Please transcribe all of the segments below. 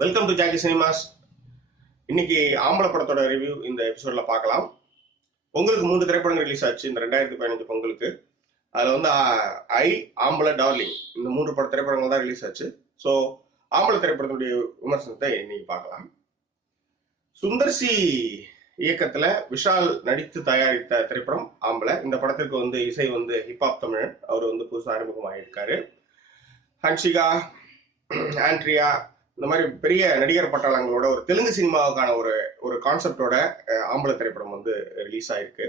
Welcome to Jackie cinemas இன்னைக்கு ஆம்பளை படத்தோட ரிவ்யூ இந்த எபிசோட்ல பார்க்கலாம். பொங்கலுக்கு மூன்று திரைப்படங்கள் ரிலீஸ் ஆச்சு. இந்த ரெண்டாயிரத்தி பதினஞ்சு பொங்கலுக்கு. அதுல வந்து ஐ ஆம்பளை டார்லிங். இந்த மூன்று பட திரைப்படங்கள் தான் ரிலீஸ் ஆச்சு. ஸோ ஆம்பளை திரைப்படத்துடைய விமர்சனத்தை இன்னைக்கு பார்க்கலாம். சுந்தர்சி இயக்கத்துல விஷால் நடித்து தயாரித்த திரைப்படம் ஆம்பளை. இந்த படத்திற்கு வந்து இசை வந்து ஹிப்ஹாப் தமிழன். அவர் வந்து புதுசாக அறிமுகமாயிருக்காரு. ஹன்ஷிகா ஆண்ட்ரியா இந்த மாதிரி பெரிய நடிகர் பட்டாளங்களோட ஒரு தெலுங்கு சினிமாவுக்கான ஒரு ஒரு கான்செப்டோட ஆம்பள ஆம்பளை திரைப்படம் வந்து ரிலீஸ் ஆயிருக்கு.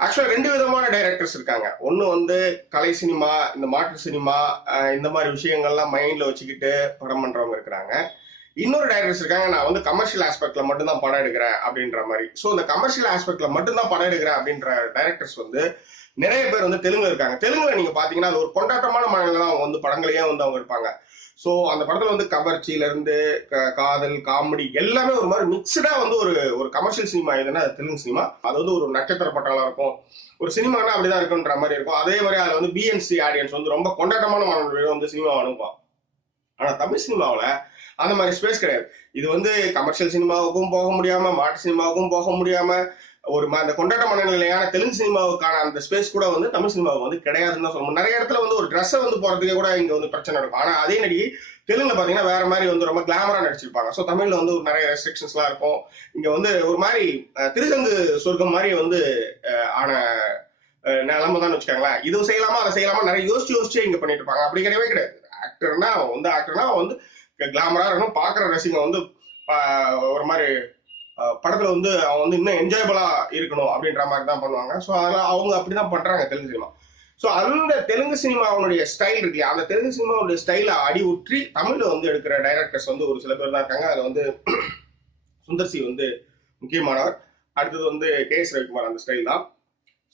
ஆக்சுவலா ரெண்டு விதமான டைரக்டர்ஸ் இருக்காங்க. ஒன்னு வந்து கலை சினிமா இந்த மாற்று சினிமா இந்த மாதிரி விஷயங்கள்லாம் மைண்ட்ல வச்சுக்கிட்டு படம் பண்றவங்க இருக்கிறாங்க. இன்னொரு டைரக்டர்ஸ் இருக்காங்க. நான் வந்து கமர்ஷியல் ஆஸ்பெக்ட்ல மட்டும்தான் படம் எடுக்கிறேன் அப்படின்ற மாதிரி. ஸோ இந்த கமர்ஷியல் ஆஸ்பெக்ட்ல மட்டும்தான் படம் எடுக்கிறேன் அப்படின்ற டைரக்டர்ஸ் வந்து நிறைய பேர் வந்து தெலுங்கு இருக்காங்க. தெலுங்குல நீங்க பாத்தீங்கன்னா அது ஒரு கொண்டாட்டமான மாநிலம் தான் அவங்க வந்து படங்களையே வந்து அவங்க இருப்பாங்க. ஸோ அந்த படத்துல வந்து கவர்ச்சியில இருந்து க- காதல் காமெடி எல்லாமே ஒரு மாதிரி மிக்சடா வந்து ஒரு ஒரு கமர்ஷியல் சினிமா எதுனா அது தெலுங்கு சினிமா அது வந்து ஒரு நட்சத்திர பட்டாளம் இருக்கும். ஒரு சினிமானா அப்படிதான் இருக்குன்ற மாதிரி இருக்கும். அதே மாதிரி அதுல வந்து பிஎன்சி ஆடியன்ஸ் வந்து ரொம்ப கொண்டாட்டமான மாணவர்கள் வந்து சினிமா அனுப்புவான். ஆனா தமிழ் சினிமாவில அந்த மாதிரி ஸ்பேஸ் கிடையாது. இது வந்து கமர்ஷியல் சினிமாவுக்கும் போக முடியாம மாட்டு சினிமாவுக்கும் போக முடியாம ஒரு அந்த கொண்டாட்ட மனநிலையான தெலுங்கு சினிமாவுக்கான அந்த ஸ்பேஸ் கூட வந்து தமிழ் சினிமாவுக்கு வந்து கிடையாதுன்னு தான் சொல்லணும். நிறைய இடத்துல வந்து ஒரு ட்ரெஸ்ஸை வந்து போறதுக்கே கூட இங்க வந்து பிரச்சனை இருக்கும் ஆனா அதே நடிகை தெலுங்குல பாத்தீங்கன்னா வேற மாதிரி வந்து ரொம்ப கிளாமரா நடிச்சிருப்பாங்க. ஸோ தமிழ்ல வந்து ஒரு நிறைய ரெஸ்ட்ரிக்ஷன்ஸ்லாம் இருக்கும். இங்க வந்து ஒரு மாதிரி திருச்சங்கு சொர்க்கம் மாதிரி வந்து ஆன நிலைமை தான் வச்சுக்காங்களேன். இது செய்யலாமா அதை செய்யலாமா நிறைய யோசிச்சு யோசிச்சு இங்க பண்ணிட்டு இருப்பாங்க. அப்படி கிடையவே கிடையாது. ஆக்டர்னா வந்து ஆக்டர்னா வந்து கிளாமரா இருக்கணும் பாக்குற ரசிகன் வந்து ஒரு மாதிரி படத்துல வந்து அவன் வந்து இன்னும் என்ஜாயபிளா இருக்கணும் அப்படின்ற மாதிரி தான் பண்ணுவாங்க. ஸோ அதனால அவங்க அப்படிதான் பண்றாங்க தெலுங்கு சினிமா. ஸோ அந்த தெலுங்கு சினிமாவுடைய ஸ்டைல் இருக்கு அந்த தெலுங்கு சினிமாவுடைய ஸ்டைலை அடி உற்றி தமிழ்ல வந்து எடுக்கிற டைரக்டர்ஸ் வந்து ஒரு சில பேர் தான் இருக்காங்க. அதுல வந்து சுந்தர்சி வந்து முக்கியமானவர். அடுத்தது வந்து கே எஸ் ரவிக்குமார் அந்த ஸ்டைல் தான்.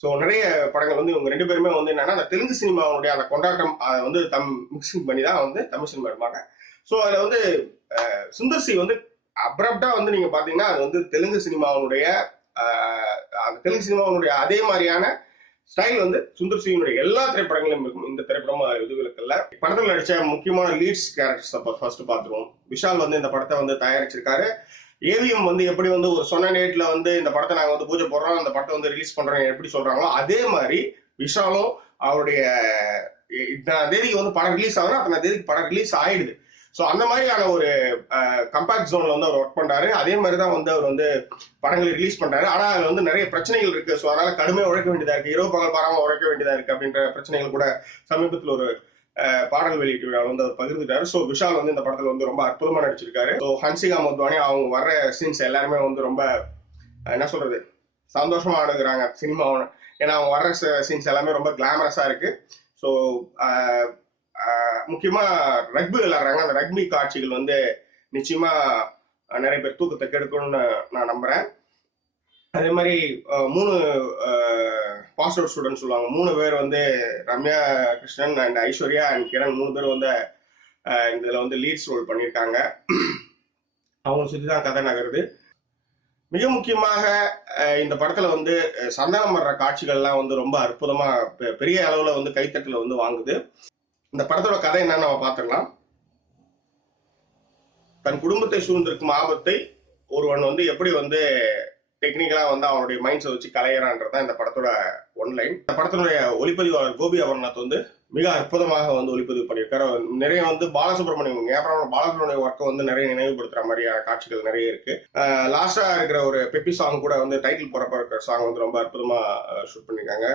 ஸோ நிறைய படங்கள் வந்து இவங்க ரெண்டு பேருமே வந்து என்னன்னா அந்த தெலுங்கு சினிமாவுடைய அந்த கொண்டாட்டம் அதை வந்து தம் மிக்சிங் பண்ணி தான் வந்து தமிழ் சினிமா இருப்பாங்க ஸோ அதில் வந்து சுந்தர் சி வந்து அப்ரப்டா வந்து நீங்க பாத்தீங்கன்னா அது வந்து தெலுங்கு சினிமாவுடைய அந்த தெலுங்கு சினிமாவுடைய அதே மாதிரியான ஸ்டைல் வந்து சுந்தர் சிங்கினுடைய எல்லா திரைப்படங்களும் இருக்கும். இந்த திரைப்படமும் இதுகளுக்குல்ல படத்தில் நடிச்ச முக்கியமான லீட்ஸ் கேரக்டர்ஸ் ஃபர்ஸ்ட் பார்த்துருவோம் விஷால் வந்து இந்த படத்தை வந்து தயாரிச்சிருக்காரு. ஏவிஎம் வந்து எப்படி வந்து ஒரு சொன்ன டேட்ல வந்து இந்த படத்தை நாங்க வந்து பூஜை போடுறோம் அந்த படத்தை வந்து ரிலீஸ் பண்றோம் எப்படி சொல்றாங்களோ அதே மாதிரி விஷாலும் அவருடைய இத்தனை தேதிக்கு வந்து படம் ரிலீஸ் ஆகுதுன்னா அத்தனை தேதிக்கு படம் ரிலீஸ் ஆயிடுது. ஸோ அந்த மாதிரியான ஒரு கம்பேக்ட் ஜோன்ல வந்து அவர் ஒர்க் பண்றாரு. அதே மாதிரி தான் வந்து அவர் வந்து படங்களை ரிலீஸ் பண்றாரு. ஆனா அதுல வந்து நிறைய பிரச்சனைகள் இருக்கு. ஸோ அதனால கடுமையாக உழைக்க வேண்டியதா இருக்கு. இரவு பகல் பாராம உழைக்க வேண்டியதா இருக்கு அப்படின்ற பிரச்சனைகள் கூட சமீபத்தில் ஒரு பாடல் வெளியீட்டு விழாவில் வந்து அவர் பகிர்ந்துட்டாரு. ஸோ விஷால் வந்து இந்த படத்தில் வந்து ரொம்ப அற்புதமாக நடிச்சிருக்காரு. ஸோ ஹன்சிகா மோத்வானி அவங்க வர்ற சீன்ஸ் எல்லாருமே வந்து ரொம்ப என்ன சொல்றது சந்தோஷமா அணுகுறாங்க சினிமாவோட ஏன்னா அவங்க வர்ற சீன்ஸ் எல்லாமே ரொம்ப கிளாமரஸா இருக்கு. ஸோ முக்கியமா ரக்பி விளாடுறாங்க அந்த ரக்பி காட்சிகள் வந்து நிச்சயமா நிறைய பேர் தூக்கத்தை கெடுக்கணும்னு நான் நம்புறேன். அதே மாதிரி மூணு பாஸ் அவுட் ஸ்டூடெண்ட் சொல்லுவாங்க. மூணு பேர் வந்து ரம்யா கிருஷ்ணன் அண்ட் ஐஸ்வர்யா அண்ட் கிரண் மூணு பேர் வந்து இதில் வந்து லீட்ஸ் ரோல் பண்ணியிருக்காங்க. அவங்க சுற்றி தான் கதை நகருது. மிக முக்கியமாக இந்த படத்தில் வந்து சந்தானம் வர்ற காட்சிகள்லாம் வந்து ரொம்ப அற்புதமாக பெ- பெரிய அளவில் வந்து கைத்தட்டில் வந்து வாங்குது. இந்த படத்தோட கதை என்னன்னு நம்ம பார்த்துக்கலாம் தன் குடும்பத்தை சூழ்ந்திருக்கும் ஆபத்தை ஒருவன் வந்து எப்படி வந்து டெக்னிக்கலா வந்து அவனுடைய மைண்ட்ஸை வச்சு கலையறான்றதான் இந்த படத்தோட ஒன்லைன் இந்த படத்தினுடைய ஒளிப்பதிவாளர் கோபி அமர்நாத் வந்து மிக அற்புதமாக வந்து ஒளிப்பதிவு பண்ணியிருக்காரு. நிறைய வந்து பாலசுப்ரமணியம் அப்புறம் பாலசுப்ரமணியம் ஒர்க்கை வந்து நிறைய நினைவுபடுத்துற மாதிரியான காட்சிகள் நிறைய இருக்கு. லாஸ்டா இருக்கிற ஒரு பெப்பி சாங் கூட வந்து டைட்டில் போறப்ப இருக்கிற சாங் வந்து ரொம்ப அற்புதமா ஷூட் பண்ணியிருக்காங்க.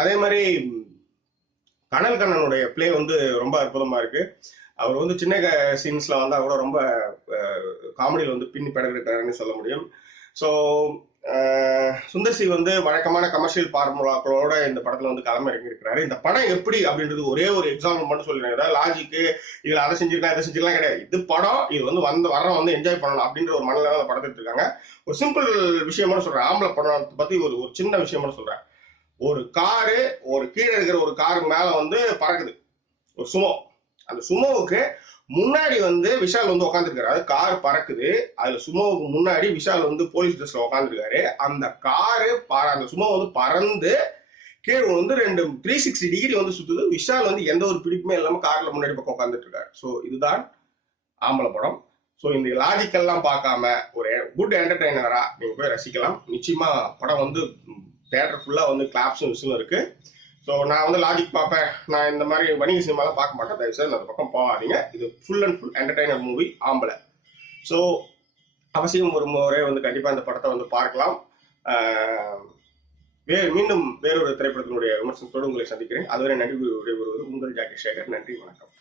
அதே மாதிரி கனல் கண்ணனுடைய பிளே வந்து ரொம்ப அற்புதமா இருக்கு. அவர் வந்து சின்ன சீன்ஸ்ல வந்தா கூட ரொம்ப காமெடியில் வந்து பின்னி படகிருக்காருன்னு சொல்ல முடியும். ஸோ சுந்தர்சி வந்து வழக்கமான கமர்ஷியல் ஃபார்முலாக்களோட இந்த படத்துல வந்து களம் இறங்கியிருக்கிறாரு. இந்த படம் எப்படி அப்படின்றது ஒரே ஒரு எக்ஸாம்பிள் மட்டும் சொல்லிடுறேன். ஏதாவது லாஜிக்கு இதுல அதை செஞ்சிருக்கலாம் இதை செஞ்சிருக்கலாம் கிடையாது. இது படம் இது வந்து வந்து வர வந்து என்ஜாய் பண்ணணும் அப்படின்ற ஒரு மனநிலை படத்துட்டு இருக்காங்க ஒரு சிம்பிள் விஷயமான சொல்றேன். ஆம்பளை படம் பத்தி ஒரு ஒரு சின்ன விஷயமான சொல்றேன். ஒரு காரு ஒரு கீழே இருக்கிற ஒரு காரு மேல வந்து பறக்குது. ஒரு சுமோ. அந்த சுமோவுக்கு முன்னாடி வந்து விஷால் வந்து உட்காந்துருக்காரு அது கார் பறக்குது. அதுல சுமோவுக்கு முன்னாடி விஷால் வந்து போலீஸ் ட்ரெஸ்ல உட்காந்துருக்காரு அந்த காரு அந்த சுமோ வந்து பறந்து கீழே வந்து ரெண்டு த்ரீ சிக்ஸ்டி டிகிரி வந்து சுத்துது. விஷால் வந்து எந்த ஒரு பிடிப்புமே இல்லாம கார்ல முன்னாடி பக்கம் உட்காந்துட்டு இருக்காரு ஸோ இதுதான் ஆம்பளை படம். ஸோ இந்த லாஜிக்கெல்லாம் பார்க்காம ஒரு குட் என்டர்டைனரா நீங்க போய் ரசிக்கலாம். நிச்சயமா படம் வந்து தேட்டர் ஃபுல்லாக வந்து கிளாப்ஸும் விசிலும் இருக்கு. ஸோ நான் வந்து லாஜிக் பார்ப்பேன். நான் இந்த மாதிரி வணிக சினிமாலாம் பார்க்க மாட்டேன். தயவு செய்து அந்த பக்கம் போகாதீங்க. இது full and full entertainer movie Aambala. So அவசியம் ஒரு முறை வந்து கண்டிப்பாக இந்த படத்தை வந்து பார்க்கலாம். வேறு மீண்டும் வேறொரு திரைப்படத்தினுடைய விமர்சனத்தோடு உங்களை சந்திக்கிறேன். அதுவரை நன்றி விடைபெறுவது உங்கள் ஜாக்கி சேகர். நன்றி வணக்கம்.